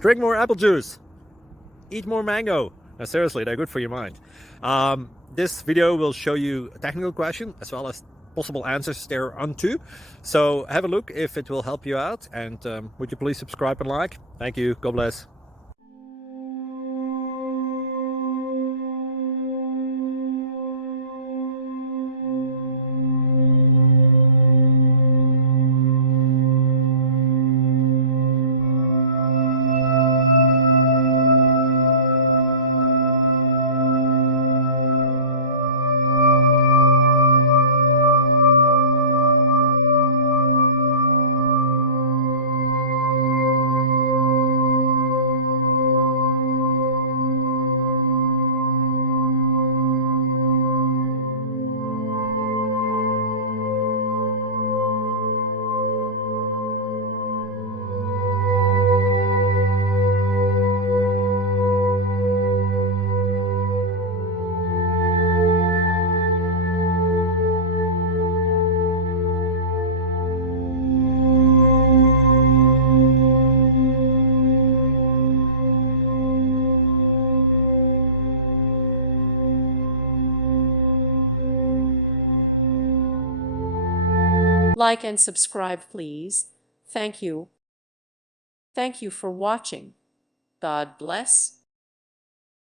Drink more apple juice. Eat more mango. No, seriously, they're good for your mind. This video will show you a technical question as well as possible answers thereunto. So have a look if it will help you out, and would you please subscribe and like? Thank you. God bless. Like and subscribe, please. Thank you. Thank you for watching. God bless.